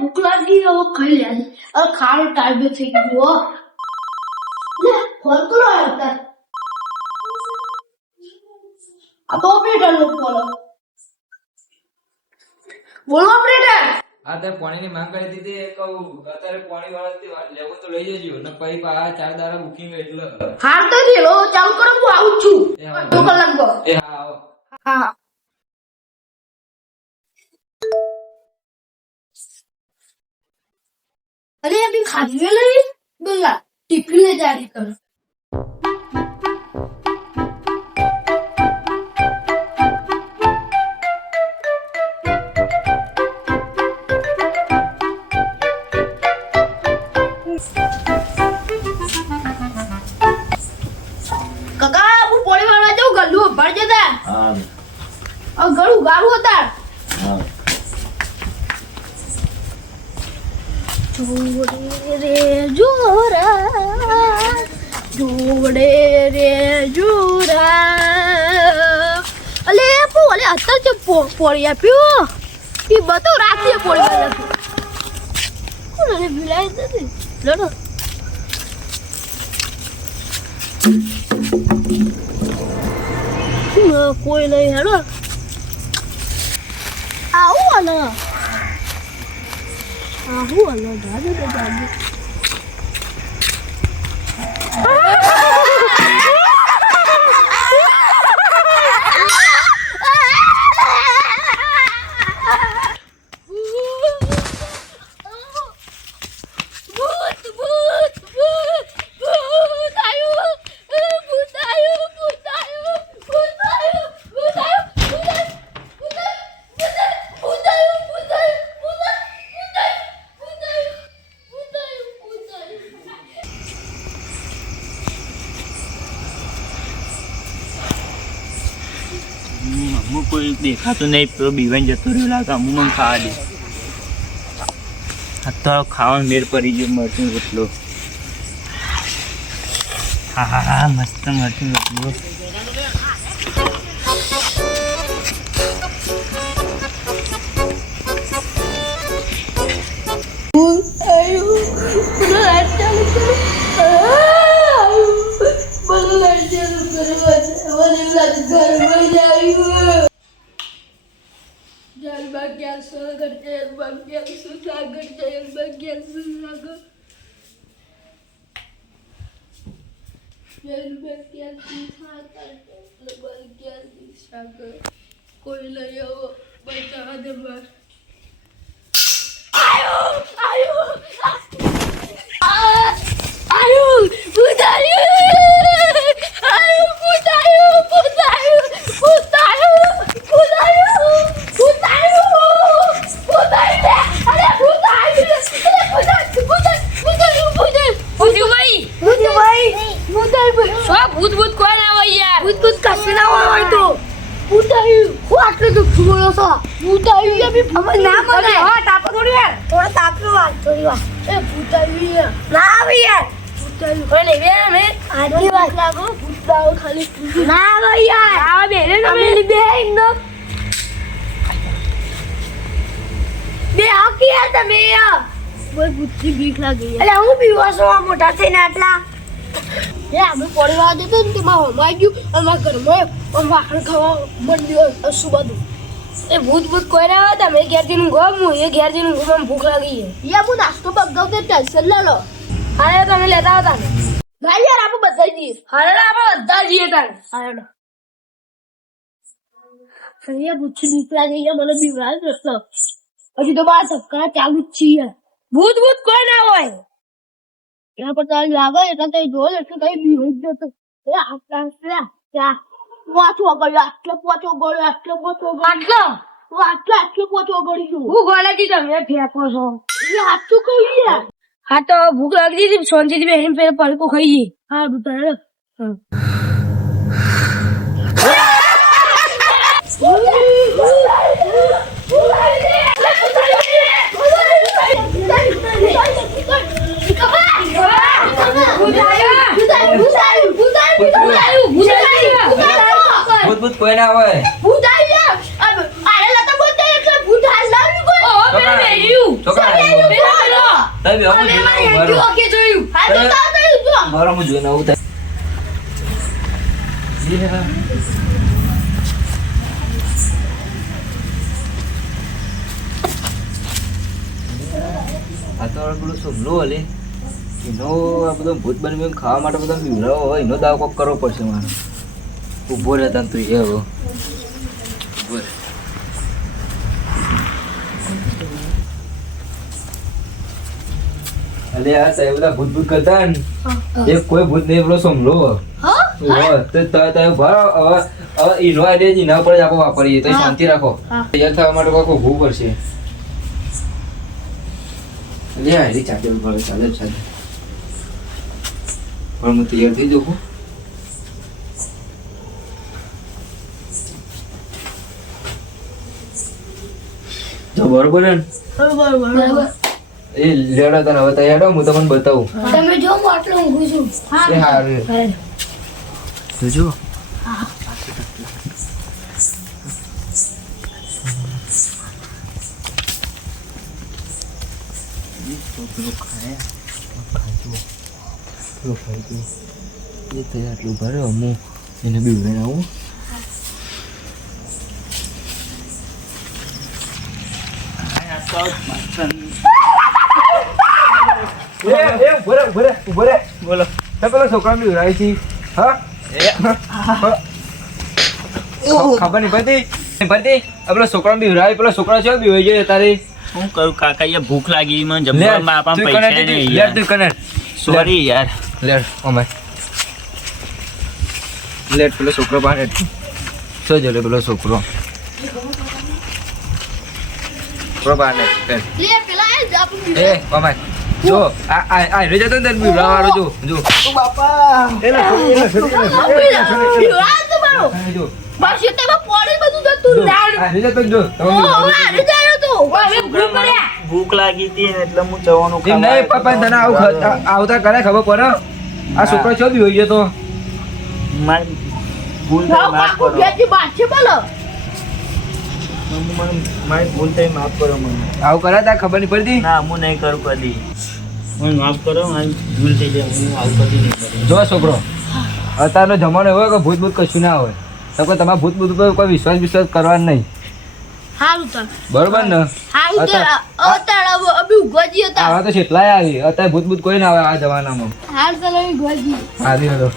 ભૂખ લાગી હવે ખાઈ લે હવે ખાવાનો ટાઈમ થઈ ગયો લે ફોન કરો અત્યારે આ તો ઓપરેટર નો ફોન બોલો ઓપરેટર આ તે પાણીની માંગ કરી દીધી કહું અત્યારે પાણી વાળા લેવો તો લઈ જજો ને પછી આ 4 દાડા બુકિંગ એટલે હાર તો દેલો ચાલુ કરો હું આવું છું 2 કલાક એ હા આવો હા अरे अभी खाने लगी बोला टिफिन ले जा रही कर काका वो पोड़ी वाला जो गल्लू भर जाता હા और गलू गारू होता હા जोड़े रे जोरा जोड़े रे जोरा अले पोले અત્યારે જે પોળી આપ્યો એ બધું રાત્રે પોળી આપ્યો કોને ભૂલાય નથી લડો કોઈ નહીં હેડો આવું આલો આવું આલો દાદા દાદા કોઈ દેખાતું નહીં પેલો બીવાન જતો રહ્યો લાગે અમુક મને ખાવા દે આ તો ખાવાનું મેળ પડી ગયો મરચું રોટલો હા હા હા મસ્ત મરચું રોટલો कोई नहीं हो बचा दे मर भूत भूत कोण आवा यार भूत भूत कसे ना होय तो भूताई हो आटले तो बोलो सा भूताई अभी हम नाम है हां ताप थोड़ी यार थोड़ा ताप लो बात थोड़ी बात ए भूताई ना भैया भूताई होले बे में आधी बात लागो भूताई खाली ना भैया आ बेरे ना मेली बे एकदम बे आ किया તમે બોલ ભૂતની બીક લાગી એટલે હું બીવો છો આ મોટા થઈને આટલા એ અમે પડવા દેતો ને તેમાં હમાઈ ગયું અમારા ઘરમાં વાહણ ખાવા મંડ્યો શું બધું એ ભૂત ભૂત કોઈ ના હોય તમે ઘેરથી ઊંઘો હું એ ઘેરથી ઊંઘો મને ભૂખ લાગી છે યા હું નાસ્તો પગાવ તે ટેન્શન લે લો હા તમે લેતા હતા ને ના યાર આપણે બધા જઈએ હા આપણે બધા જઈએ તારે હા સરિયા ભૂતથી બીક લાગી છે મને બીમાર થતો હજી તો બાર ધક્કા ચાલુ જ છીએ ભૂત ભૂત કોઈ ના હોય यहाँ पर ताली लागे એટલે તો જોલ એટલે કઈ બી હું જતો એ આટલા ક્યાં વાચો ગયો આટલો પોચો ગયો આટલો પોચો ગયો આટલો પોચો ગયો હું ગોળાજી તમે ફેંકો છો એ હાચું કહી યાર હા તો ભૂખ લાગી હતી સોનજી બેહીન ફેર પલકો ખાઈએ હા બતાય ભૂત કોઈ ના હોય ભૂત આવ્યા અરે લતા બોલતે એટલે ભૂત હાલ લાવી કોઈ ઓ મેં મેર્યું છોકરા તમે બેહો, હું જોઈને આવું, બરો. કે જોયું હા તો તાવ થયું જો બરો, હું જોઈને આવું થાય. આ તો પેલું સોમલો હલે એનો આ બધો ભૂત બની ખાવા માટે બધા બીવડાવો હોય એનો દાવ કોક કરવો પડશે મારે ઊભો રહેતા તું એ હવે ઊભો રહે. અલે આ સાહેબ બધા ભૂત ભૂત કરતા ને એ કોઈ ભૂત નહીં પેલો સોમલો હા તો તમે ભરો હવે ઈનો આઈડિયા એના પર જ આપણે વાપરીએ તો શાંતિ રાખો હા. તૈયાર થવા માટે કોઈ ઊભું પડશે લે હારી ચાલે ભરે ચાલે ચાલે પણ હું તૈયાર થઈ જાઉં તો બરોબર ને બરાબર એ લેડો તને હવે તૈયાર હું તમને બતાવું તમે જો હું આટલું ઊંઘું છું એ હારું તું જો આટલું ભરે હું એને બી ઉડાઈને આવું બોલો પેલા છોકરા બી ઉડાય છે હા ખબર નહીં પડતી પેલો છોકરા બી ઉડાય પેલો છોકરા છે બી હોય છે તારી હું કરું કાકા યાર ભૂખ લાગી મને લે, જમવા બાપા તું પૈસા કનેક્ટ નહીં લે, યાર તું કનેક્ટ. સોરી યાર લેટ ઓમે લેટ પેલો છોકરો બહાર સો જલે પેલો છોકરો બહાર લેટ લે પેલા એ જ આપણું એ ઓમે જો આ રે જતો ને બી વાળો જો જો વિવાદ તમારો જો બસ એ તેમાં પોણી બધું જતું રાડ આ રે જતો જો ઓ આને જાયો તો હવે ભૂખ પડ્યા ભૂખ લાગી હતી ને એટલે હું જવાનું એમ નહીં પપ્પા તને આવતા કરે ખબર પડે આ છોકરો છો બી હોય છે તો મારી ભૂલ થઈ ના માફ પાકું કરો બેટી બાછી બોલો મારી ભૂલ થઈ માફ કરો મને આવું કરે તા ખબર નહીં પડતી ના હું નહીં કરું કદી મને માફ કરો મારી ભૂલ થઈ જાય હું આવું કદી નહીં કરું જો છોકરો અત્યારનો જમાનો એવો કે ભૂત ભૂત કશું ના હોય તો કોઈ તમારા ભૂત ભૂત ઉપર કોઈ વિશ્વાસ કરવાનો નહીં હારું તો બરોબર ને હારું તે અતાળા અભી ઉગજી હતા આવા તો કેટલાય આવી અત્યારે ભૂત ભૂત કોઈ ના આવે આ જમાનામાં હાલ તો લઈ ગજી આવી હતો